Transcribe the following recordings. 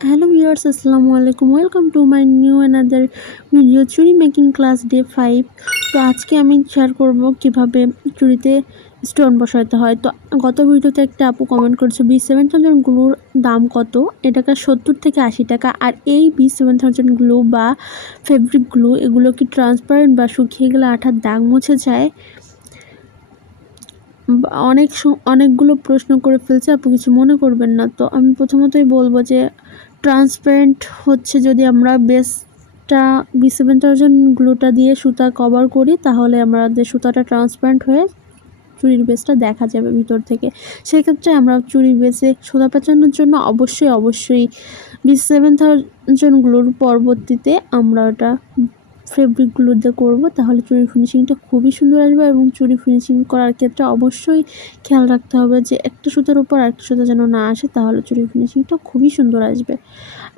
Hello viewers, Assalamu alaikum. Welcome to my new another video চুড়ি making class day 5। তো আজকে আমি share করব কিভাবে চুড়িতে স্টোন বসাতে হয়। তো গত ভিডিওতে একটা আপু কমেন্ট করেছে B7000 গ্লুর দাম কত, এটাকা 70 থেকে 80 টাকা। আর এই B7000 গ্লু বা ফেব্রিক গ্লু এগুলো কি ট্রান্সপারেন্ট বা শুকিয়ে গেলে আঠার দাগ মুছে যায়? অনেকগুলো প্রশ্ন করে ফেলছে, আপু কিছু মনে করবেন না। তো আমি প্রথমতই বলবো যে ট্রান্সপারেন্ট হচ্ছে যদি আমরা বেসটা B7000 গ্লুটা দিয়ে সুতা কভার করি, তাহলে আমাদের সুতাটা ট্রান্সপারেন্ট হয়ে চুড়ির বেসটা দেখা যাবে ভিতর থেকে। সেক্ষেত্রে আমরা চুড়ির বেসে সুতা পেঁচানোর জন্য অবশ্যই B7000 গ্লুর পরবর্তীতে আমরা ওটা ফেব্রিকগুলো দিয়ে করব, তাহলে চুড়ি ফিনিশিংটা খুবই সুন্দর আসবে। এবং চুড়ি ফিনিশিং করার ক্ষেত্রে অবশ্যই খেয়াল রাখতে হবে যে একটা সুতার উপর আরেকটা সুতা যেন না আসে, তাহলে চুড়ি ফিনিশিংটা খুবই সুন্দর আসবে।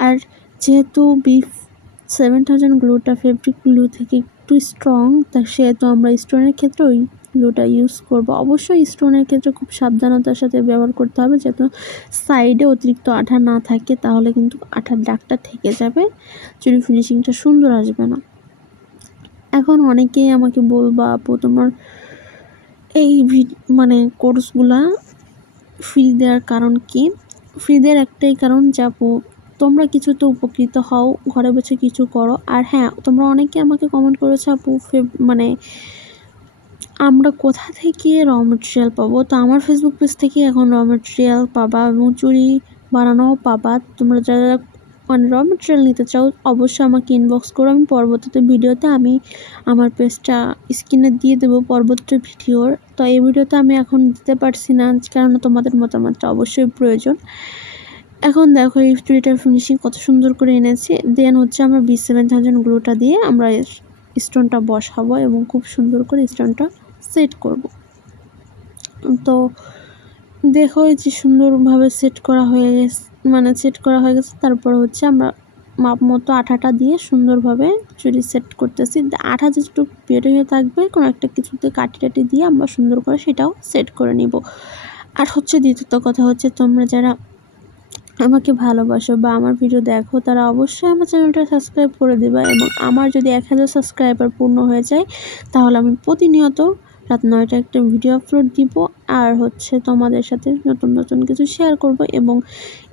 আর যেহেতু B7000 গ্লুটা ফেব্রিক গ্লু থেকে একটু স্ট্রং, তা সেহেতু আমরা স্টোনের ক্ষেত্রে ওই গ্লুটা ইউজ করব। অবশ্যই স্টোনের ক্ষেত্রে খুব সাবধানতার সাথে ব্যবহার করতে হবে, যাতে সাইডে অতিরিক্ত আঠা না থাকে, তাহলে কিন্তু আঠার দাগটা থেকে যাবে, চুড়ি ফিনিশিংটা সুন্দর আসবে না। এখন অনেকেই আমাকে বলবা, আপু তোমার এই কোর্সগুলা ফ্রি দেওয়ার কারণ কি? ফ্রি দেওয়ার একটাই কারণ যে আপু তোমরা কিছুতে উপকৃত হও, ঘরে বসে কিছু করো। আর হ্যাঁ, তোমরা অনেকে আমাকে কমেন্ট করেছো আপু আমরা কোথা থেকে র মেটেরিয়াল পাবো। তো আমার ফেসবুক পেজ থেকে এখন র মেটেরিয়াল পাবা এবং চুড়ি বানানোও পাবা। তোমরা যারা র মেটেরিয়াল নিতে চাও অবশ্যই আমাকে ইনবক্স করো। আমি পরবর্তীতে ভিডিওতে আমি আমার পেজটা স্ক্রিনে দিয়ে দেবো পরবর্তী ভিডিওর। তো এই ভিডিওতে আমি এখন দিতে পারছি না, কারণ তোমাদের মতামতটা অবশ্যই প্রয়োজন। এখন দেখো এই চুড়িটার ফিনিশিং কত সুন্দর করে এনেছি। দেন হচ্ছে আমরা B7000 গ্লুটা দিয়ে আমরা স্টোনটা বসাবো এবং খুব সুন্দর করে স্টোনটা সেট করব। তো দেখো এই যে সুন্দরভাবে সেট করা হয়ে গেছে, তারপর হচ্ছে আমরা মাপ মতো আঠাটা দিয়ে সুন্দরভাবে চুড়ি সেট করতেছি। আঠা যেটুকু বেরিয়ে থাকবে কোনো একটা কিছুতে কাটি দিয়ে আমরা সুন্দর করে সেটাও সেট করে নিব। আর হচ্ছে দ্বিতীয়ত কথা হচ্ছে, তোমরা যারা আমাকে ভালোবাসো বা আমার ভিডিও দেখো তারা অবশ্যই আমার চ্যানেলটা সাবস্ক্রাইব করে দেবা। এবং আমার যদি 1000 সাবস্ক্রাইবার পূর্ণ হয়ে যায়, তাহলে আমি প্রতিনিয়ত রাত 9টায় একটা ভিডিও আপলোড দিব। আর হচ্ছে তোমাদের সাথে নতুন কিছু শেয়ার করব। এবং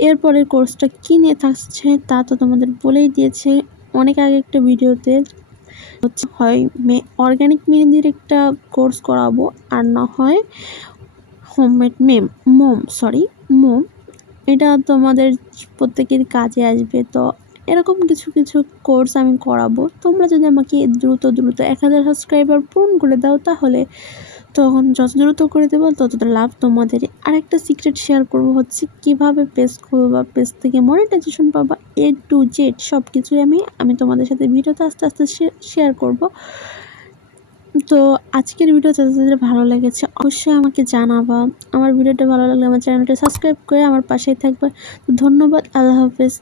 এরপরের কোর্সটা কী নিয়ে থাকছে তা তো তোমাদের বলেই দিয়েছে অনেক আগে একটা ভিডিওতে। হচ্ছে হয় অর্গ্যানিক মেহেন্দির একটা কোর্স করাবো, আর না হয় হোমমেড মোম। এটা তোমাদের প্রত্যেকের কাজে আসবে। তো এরকম কিছু কোর্স আমি করাবো। তোমরা যদি আমাকে দ্রুত 1000 সাবস্ক্রাইবার পূরণ করে দাও, তাহলে তখন যত দ্রুত করে দেবো ততটা লাভ তোমাদেরই। আরেকটা সিক্রেট শেয়ার করবো, হচ্ছে কীভাবে পেজ খুলবা, পেজ থেকে মনিটাইজেশন পাবা, A to Z সব কিছুই আমি তোমাদের সাথে ভিডিওতে আস্তে শেয়ার করব। তো আজকের ভিডিও যাদের ভালো লেগেছে অবশ্যই আমাকে জানাবা। আমার ভিডিওটা ভালো লাগলে আমার চ্যানেলটা সাবস্ক্রাইব করে আমার পাশেই থাকবে। তো ধন্যবাদ, আল্লাহ হাফেজ।